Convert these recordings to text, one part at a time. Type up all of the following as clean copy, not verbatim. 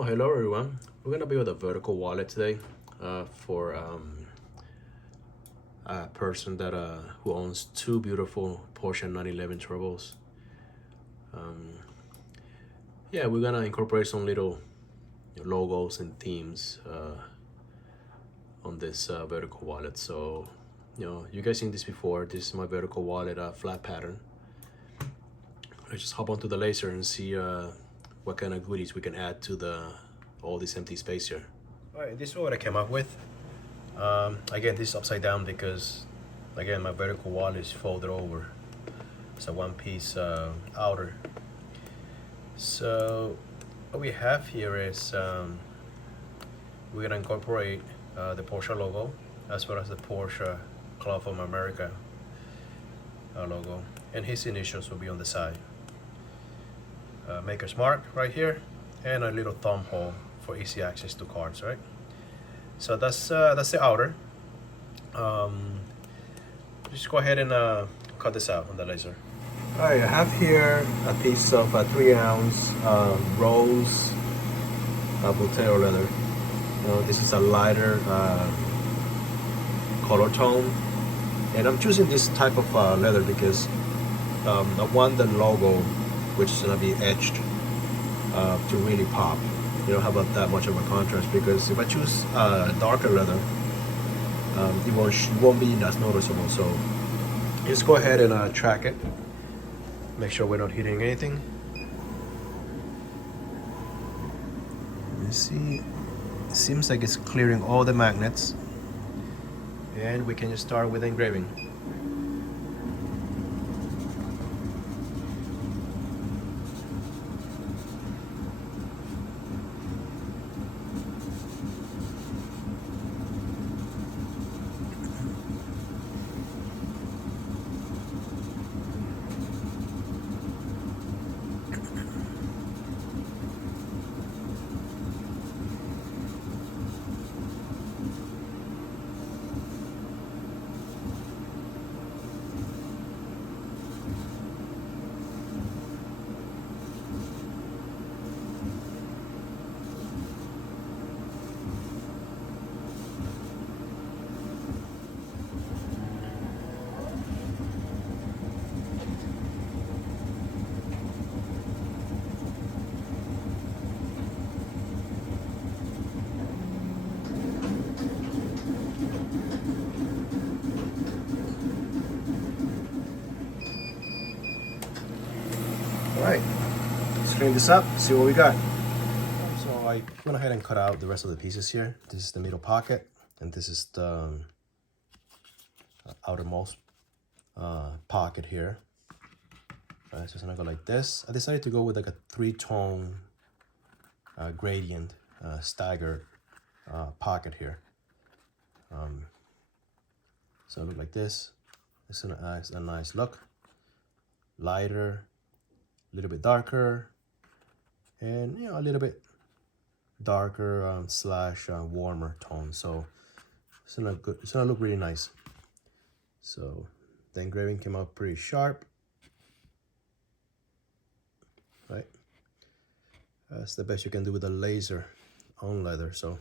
Oh, hello everyone. We're gonna build a vertical wallet today for a person that who owns two beautiful Porsche 911 turbos. Yeah, we're gonna incorporate some little logos and themes on this vertical wallet. So, you guys seen this before. This is my vertical wallet flat pattern. Let's just hop onto the laser and see what kind of goodies we can add to all this empty space here. All right, this is what I came up with. Again, this is upside down because, again, my vertical wall is folded over. It's a one-piece outer. So what we have here is we're gonna incorporate the Porsche logo as well as the Porsche Club of America logo, and his initials will be on the side. Maker's mark right here, and a little thumb hole for easy access to cards, right? So that's the outer. Just go ahead and cut this out on the laser. All right, I have here a piece of 3-ounce rose Buttero leather. This is a lighter color tone, and I'm choosing this type of leather because I want the logo, which is gonna be etched, to really pop. You don't have that much of a contrast, because if I choose darker leather, it won't be as noticeable. So just go ahead and track it. Make sure we're not hitting anything. You see, it seems like it's clearing all the magnets, and we can just start with engraving. All right, let's clean this up, see what we got. So I went ahead and cut out the rest of the pieces here. This is the middle pocket, and this is the outermost pocket here. So it's gonna go like this. I decided to go with like a 3-tone gradient staggered pocket here. So it look like this. It's a nice look. Lighter, a little bit darker, and a little bit darker slash warmer tone. So it's gonna look good. It's gonna look really nice. So the engraving came out pretty sharp, right? That's the best you can do with a laser on leather. So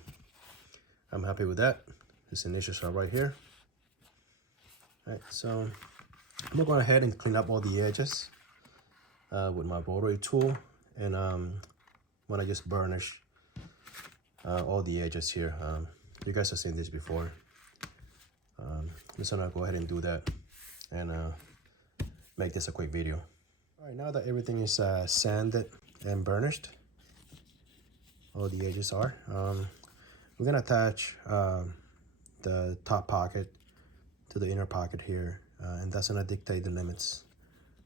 I'm happy with that. His initials are right here. All right, so I'm gonna go ahead and clean up all the edges with my rotary tool, and when I just burnish all the edges here. You guys have seen this before. I'm just gonna go ahead and do that and make this a quick video. All right, now that everything is sanded and burnished, all the edges are, we're gonna attach the top pocket to the inner pocket here, and that's gonna dictate the limits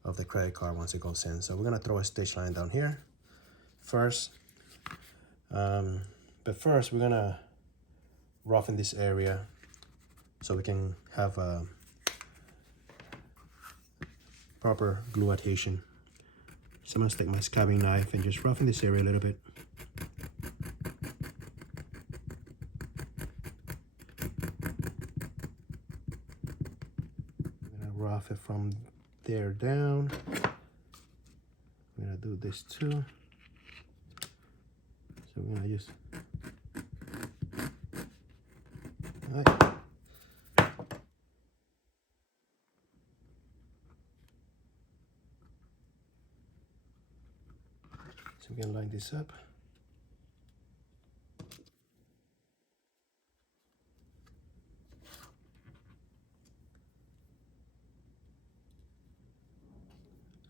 of the credit card once it goes in. So we're gonna throw a stitch line down here first, but first we're gonna roughen this area so we can have a proper glue adhesion. So I'm gonna take my scabbing knife and just roughen this area a little bit. I'm gonna rough it from there down. I'm gonna do this too. So we're gonna I use. All right. So we can line this up.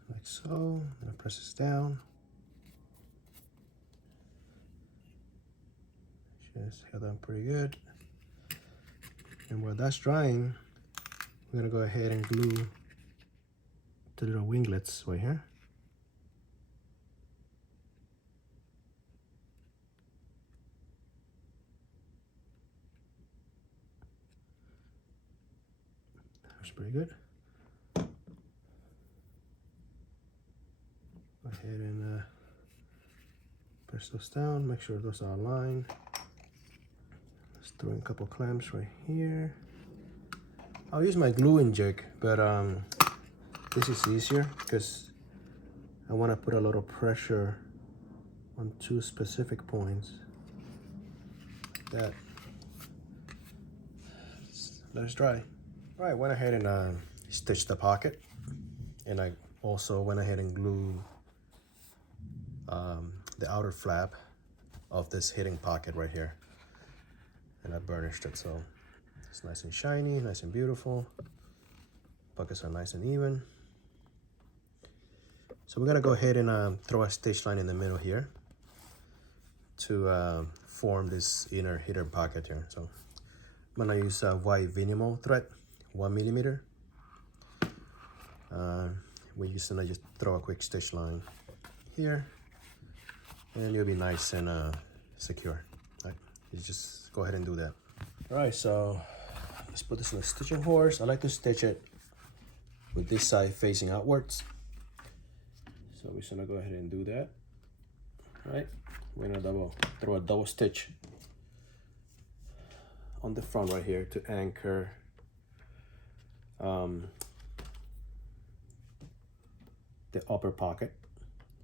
Like so. I'm gonna press this down. Just held on pretty good. And while that's drying, we're gonna go ahead and glue the little winglets right here. That's pretty good. Go ahead and press those down, make sure those are aligned. Let's throw in a couple clamps right here. I'll use my gluing jig, but this is easier because I want to put a little pressure on two specific points. Like that. Let it dry. All right, went ahead and stitched the pocket, and I also went ahead and glued the outer flap of this hitting pocket right here, and I burnished it so it's nice and shiny, nice and beautiful. Pockets are nice and even. So we're gonna go ahead and throw a stitch line in the middle here to form this inner hitter pocket here. So I'm gonna use white Vinymo thread, 1 millimeter. We're just gonna throw a quick stitch line here, and it'll be nice and secure. Right? You just go ahead and do that. All right, so let's put this in the stitching horse. I like to stitch it with this side facing outwards. So we're just gonna go ahead and do that. All right, we're gonna throw a double stitch on the front right here to anchor the upper pocket.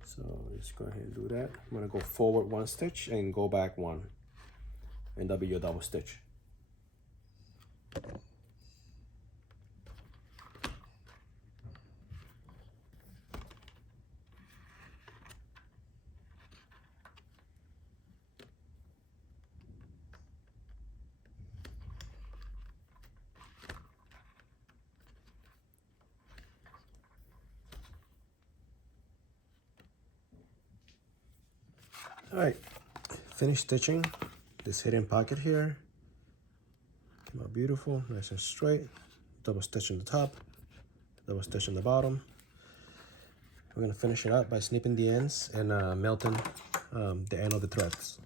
So just go ahead and do that. I'm gonna go forward 1 stitch and go back 1, and that'll be your double stitch. All right, finish stitching this hidden pocket here. Came out beautiful, nice and straight. Double stitch on the top, double stitch on the bottom. We're gonna finish it up by snipping the ends and melting the end of the threads.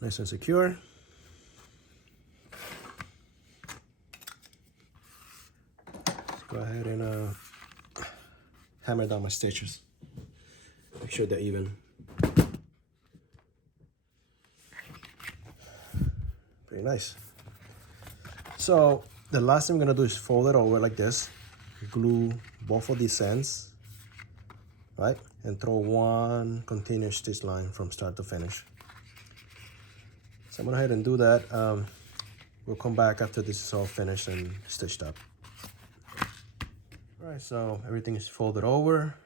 Nice and secure. Let's go ahead and hammer down my stitches. Make sure they're even. Pretty nice. So the last thing I'm gonna do is fold it over like this, glue both of these ends, right? And throw 1 continuous stitch line from start to finish. So I'm gonna go ahead and do that. We'll come back after this is all finished and stitched up. All right, so everything is folded over,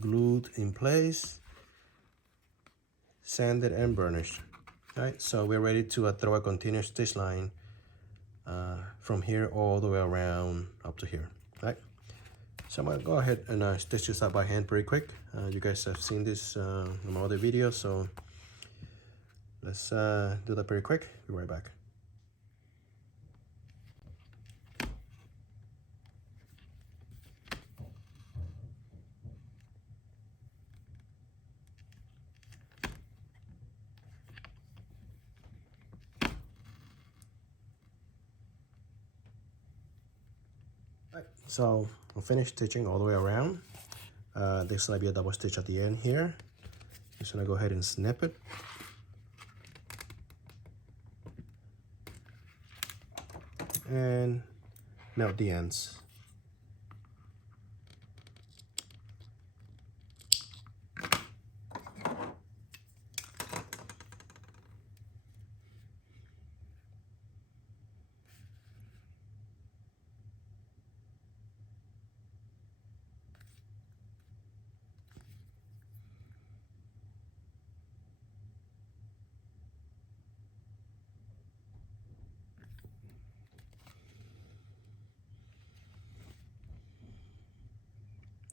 glued in place, sanded and burnished. All right, so we're ready to throw a continuous stitch line from here all the way around up to here. All right, so I'm gonna go ahead and stitch this up by hand pretty quick. You guys have seen this in my other videos, so let's do that pretty quick. Be right back. So I'll finish stitching all the way around. There's gonna be a double stitch at the end here. Just gonna go ahead and snip it. And melt the ends.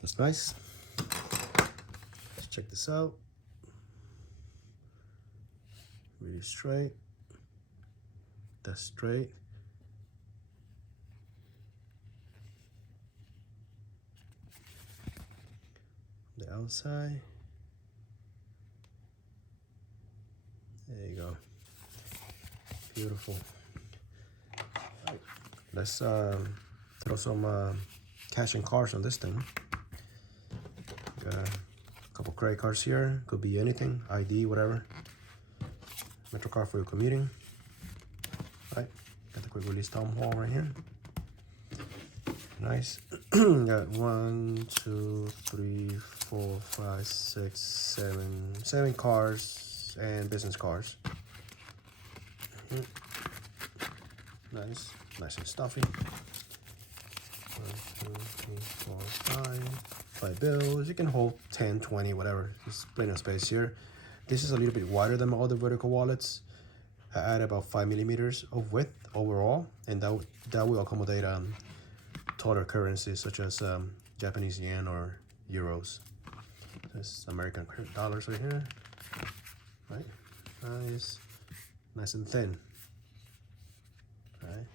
That's nice. Let's check this out. Really straight. That's straight. The outside. There you go. Beautiful. Right. Let's throw some cash and cards on this thing. Got a couple credit cards here. Could be anything, ID, whatever. Metro card for your commuting. Right. Got the quick release thumb hole right here. Nice. Got 1, 2, 3, 4, 5, 6, 7 cards and business cards. Nice and stuffy. 1, 2, 3, 4, 5 bills. You can hold 10, 20, whatever. There's plenty of space here. This is a little bit wider than my other vertical wallets. I add about 5 millimeters of width overall, and that will accommodate taller currencies such as Japanese yen or euros. There's American dollars right here. Right, nice and thin. Right,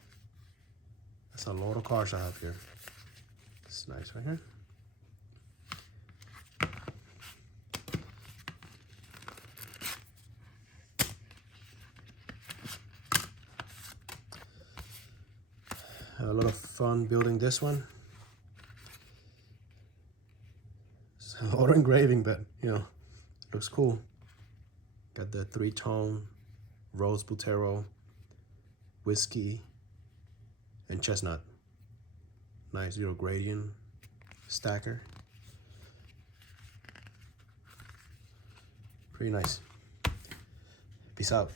that's a lot of cards I have here. It's nice right here. A lot of fun building this one. It's a lot of engraving, but you know, looks cool. Got the 3-tone rose Buttero, Wiskey, and chestnut. Nice little gradient stacker. Pretty nice. Peace out.